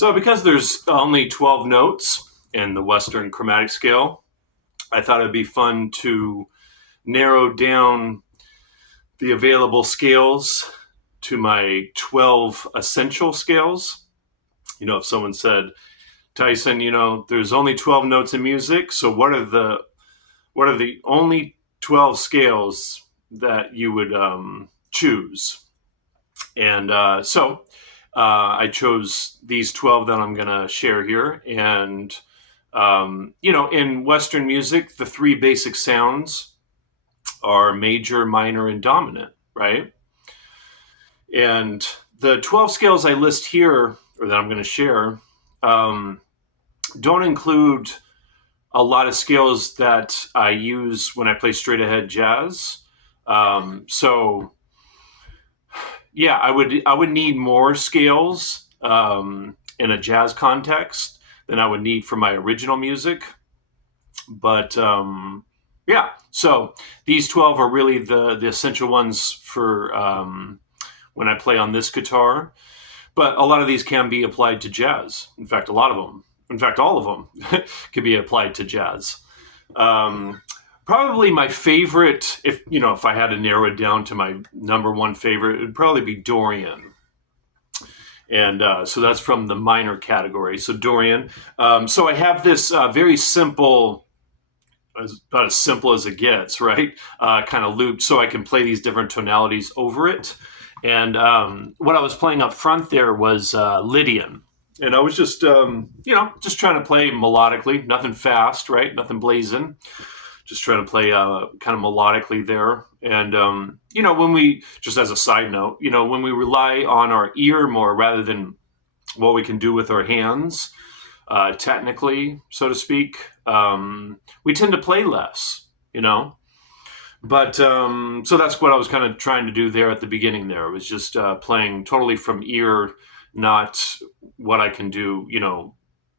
So, because there's only 12 notes in the Western chromatic scale, I thought it'd be fun to narrow down the available scales to my 12 essential scales. If someone said, Tyson, there's only 12 notes in music, so what are the only 12 scales that you would choose? And I chose these 12 that I'm going to share here. And, in Western music, the three basic sounds are major, minor, and dominant, right? And the 12 scales I list here, or that I'm going to share, don't include a lot of scales that I use when I play straight ahead jazz. I would need more scales in a jazz context than I would need for my original music. But so these 12 are really the essential ones for when I play on this guitar. But a lot of these can be applied to jazz. In fact, a lot of them. In fact, all of them can be applied to jazz. Probably my favorite, if I had to narrow it down to my number one favorite, it would probably be Dorian. And so that's from the minor category. So Dorian. So I have this very simple, about as simple as it gets, right? Kind of loop, so I can play these different tonalities over it. And what I was playing up front there was Lydian. And I was just trying to play melodically, nothing fast, right? Nothing blazing. Just trying to play kind of melodically there. And, when we, just as a side note, when we rely on our ear more rather than what we can do with our hands, technically, so to speak, we tend to play less, But so that's what I was kind of trying to do there at the beginning there. It was just playing totally from ear, not what I can do,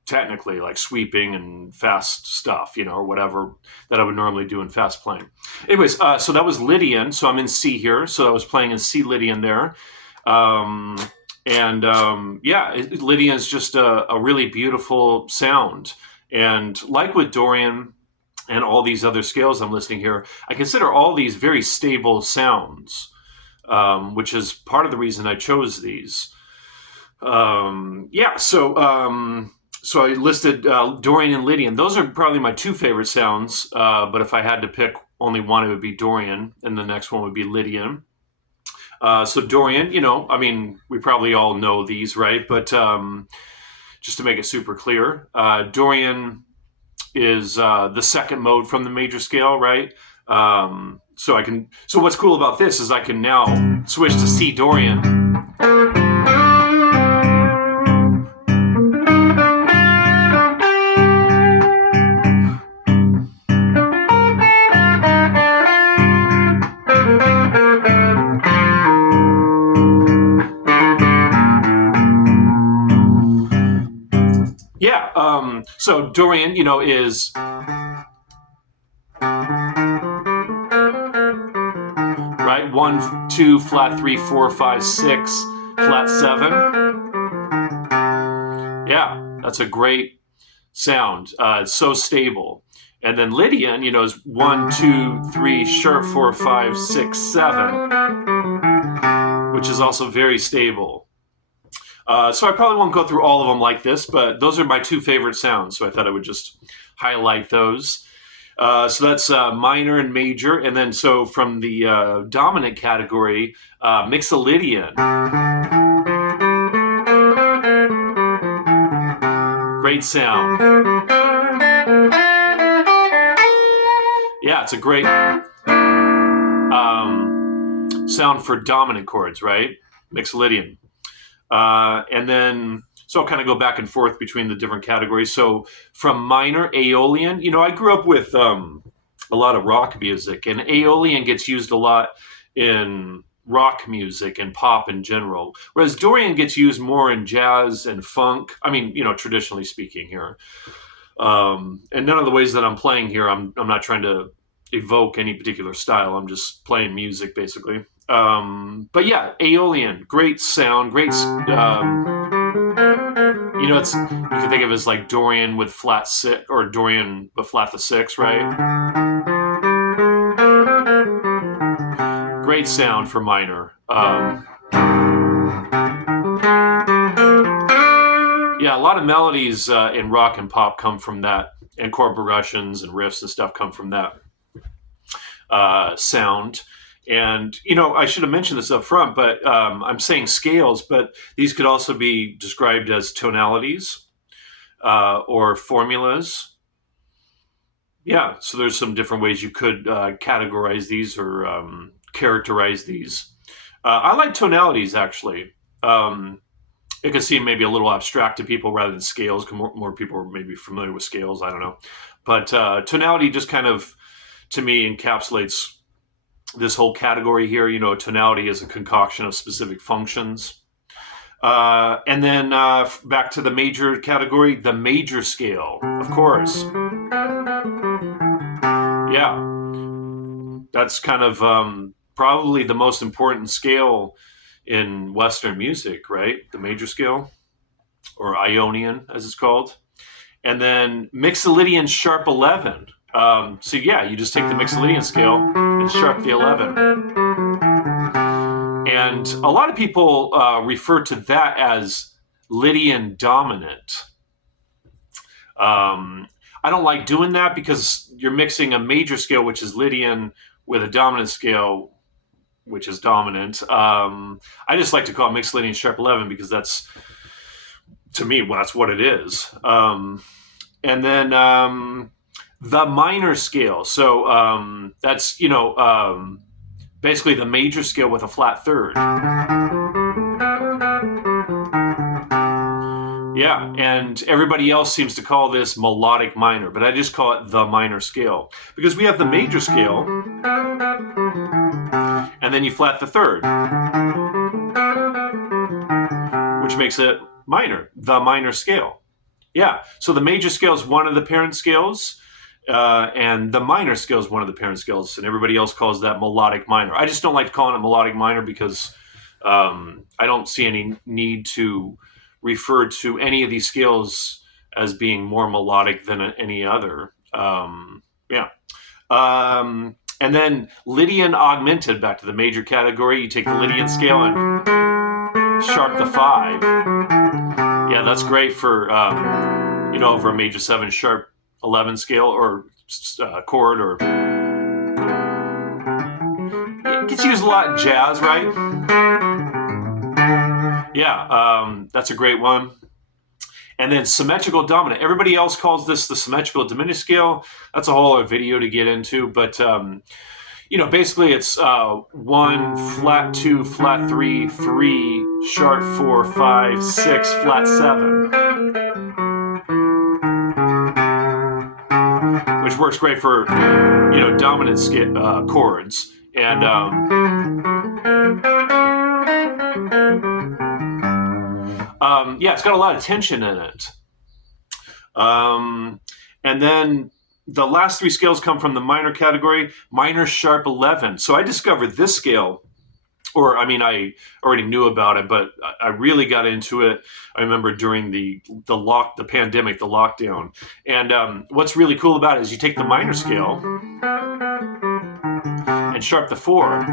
technically, like sweeping and fast stuff, or whatever that I would normally do in fast playing. Anyways, so that was Lydian. So I'm in C here. So I was playing in C Lydian there. Lydian is just a really beautiful sound. And like with Dorian and all these other scales I'm listing here, I consider all these very stable sounds, which is part of the reason I chose these. So I listed Dorian and Lydian. Those are probably my two favorite sounds. But if I had to pick only one, it would be Dorian, and the next one would be Lydian. So Dorian, we probably all know these, right? But just to make it super clear, Dorian is the second mode from the major scale, right? So what's cool about this is I can now switch to C Dorian. So Dorian, is right 1, 2, flat 3, 4, 5, 6, flat 7. Yeah, that's a great sound. It's so stable. And then Lydian, is 1, 2, 3, sharp 4, 5, 6, 7, which is also very stable. So I probably won't go through all of them like this, but those are my two favorite sounds. So I thought I would just highlight those. So that's minor and major. And then so from the dominant category, Mixolydian. Great sound. Yeah, it's a great sound for dominant chords, right? Mixolydian. And then, so I'll kind of go back and forth between the different categories. So from minor, Aeolian, I grew up with a lot of rock music, and Aeolian gets used a lot in rock music and pop in general, whereas Dorian gets used more in jazz and funk. Traditionally speaking here. And none of the ways that I'm playing here, I'm not trying to evoke any particular style. I'm just playing music, basically. But yeah, Aeolian, great sound, great, You know, it's, you can think of it as like Dorian with flat six, or Dorian but flat the six, right? Great sound for minor. Yeah, a lot of melodies in rock and pop come from that, and chord progressions and riffs and stuff come from that sound. And, you know, I should have mentioned this up front, but I'm saying scales, but these could also be described as tonalities or formulas. Yeah, so there's some different ways you could categorize these or characterize these. I like tonalities, actually. It could seem maybe a little abstract to people rather than scales, because more people are maybe familiar with scales. I don't know. But tonality just kind of, to me, encapsulates this whole category here. You know, tonality is a concoction of specific functions. And then back to the major category, the major scale, of course. Yeah, that's kind of probably the most important scale in Western music, right? The major scale, or Ionian as it's called. And then Mixolydian sharp 11. So yeah, you just take the Mixolydian scale and sharp the 11. And a lot of people refer to that as Lydian dominant. I don't like doing that because you're mixing a major scale, which is Lydian, with a dominant scale, which is dominant. I just like to call it Mixolydian sharp 11 because that's, to me, well, that's what it is. And then the minor scale. So that's, you know, basically the major scale with a flat third. Yeah, and everybody else seems to call this melodic minor, but I just call it the minor scale because we have the major scale, and then you flat the third, which makes it minor, the minor scale. Yeah, so the major scale is one of the parent scales, and the minor scale is one of the parent scales, and everybody else calls that melodic minor. I just don't like calling it melodic minor because I don't see any need to refer to any of these scales as being more melodic than any other. Yeah. And then Lydian augmented, back to the major category. You take the Lydian scale and sharp the 5. Yeah, that's great for, you know, over a major 7 sharp 11 scale or chord, or it gets used a lot in jazz, right? Yeah, that's a great one. And then symmetrical dominant. Everybody else calls this the symmetrical diminished scale. That's a whole other video to get into. But, you know, basically it's 1, flat 2, flat 3, 3, sharp 4, 5, 6, flat 7. Which works great for, you know, dominant chords. And yeah, it's got a lot of tension in it. And then the last 3 scales come from the minor category, minor sharp 11. So I discovered this scale, or I mean, I already knew about it, but I really got into it. I remember during the pandemic, the lockdown. And what's really cool about it is you take the minor scale and sharp the 4.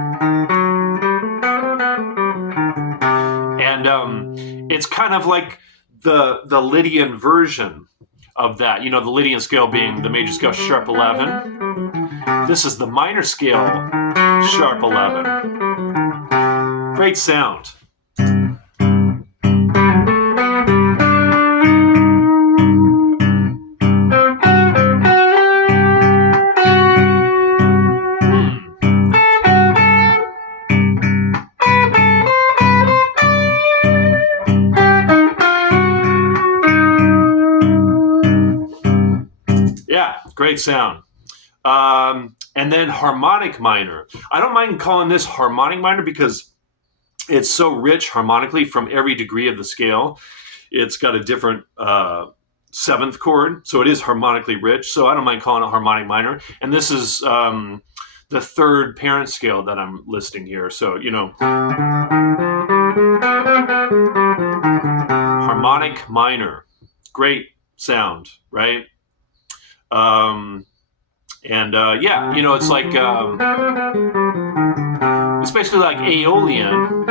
And it's kind of like the Lydian version of that. You know, the Lydian scale being the major scale sharp 11. This is the minor scale sharp 11. Great sound. Great sound. And then harmonic minor. I don't mind calling this harmonic minor because it's so rich harmonically from every degree of the scale. It's got a different 7th chord, so it is harmonically rich. So I don't mind calling it harmonic minor. And this is the 3rd parent scale that I'm listing here. So, you know, harmonic harmonic minor. Great sound, right? Yeah, it's like it's basically like Aeolian,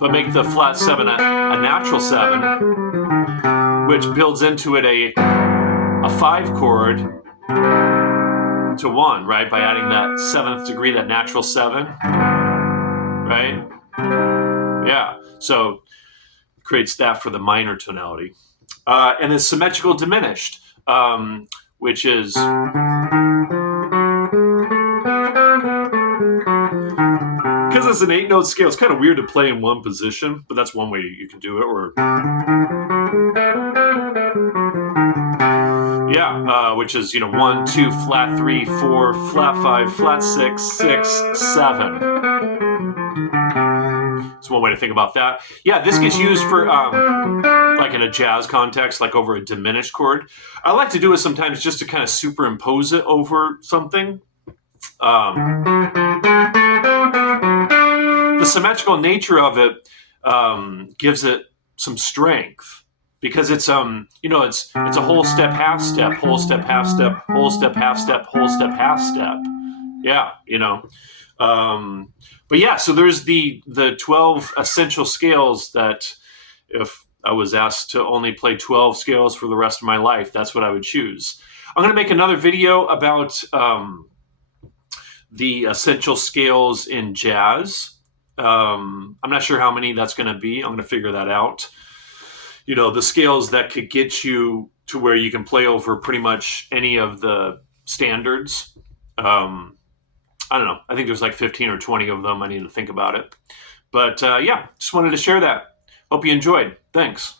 but make the flat 7 a natural 7, which builds into it a 5 chord to 1, right? By adding that 7th degree, that natural 7, right? Yeah, so creates that for the minor tonality. And then symmetrical diminished, which is because it's an 8-note scale. It's kind of weird to play in one position, but that's one way you can do it. Or which is 1, 2, flat 3, 4, flat 5, flat 6, 6, 7. It's one way to think about that. Yeah, this gets used for like in a jazz context, like over a diminished chord. I like to do it sometimes just to kind of superimpose it over something. The symmetrical nature of it gives it some strength because it's it's a whole step, half step, whole step, half step, whole step, half step, whole step, half step. Yeah, but yeah, so there's the 12 essential scales that if I was asked to only play 12 scales for the rest of my life, that's what I would choose. I'm going to make another video about the essential scales in jazz. I'm not sure how many that's going to be. I'm going to figure that out. The scales that could get you to where you can play over pretty much any of the standards. I don't know. I think there's like 15 or 20 of them. I need to think about it. But yeah, just wanted to share that. Hope you enjoyed. Thanks.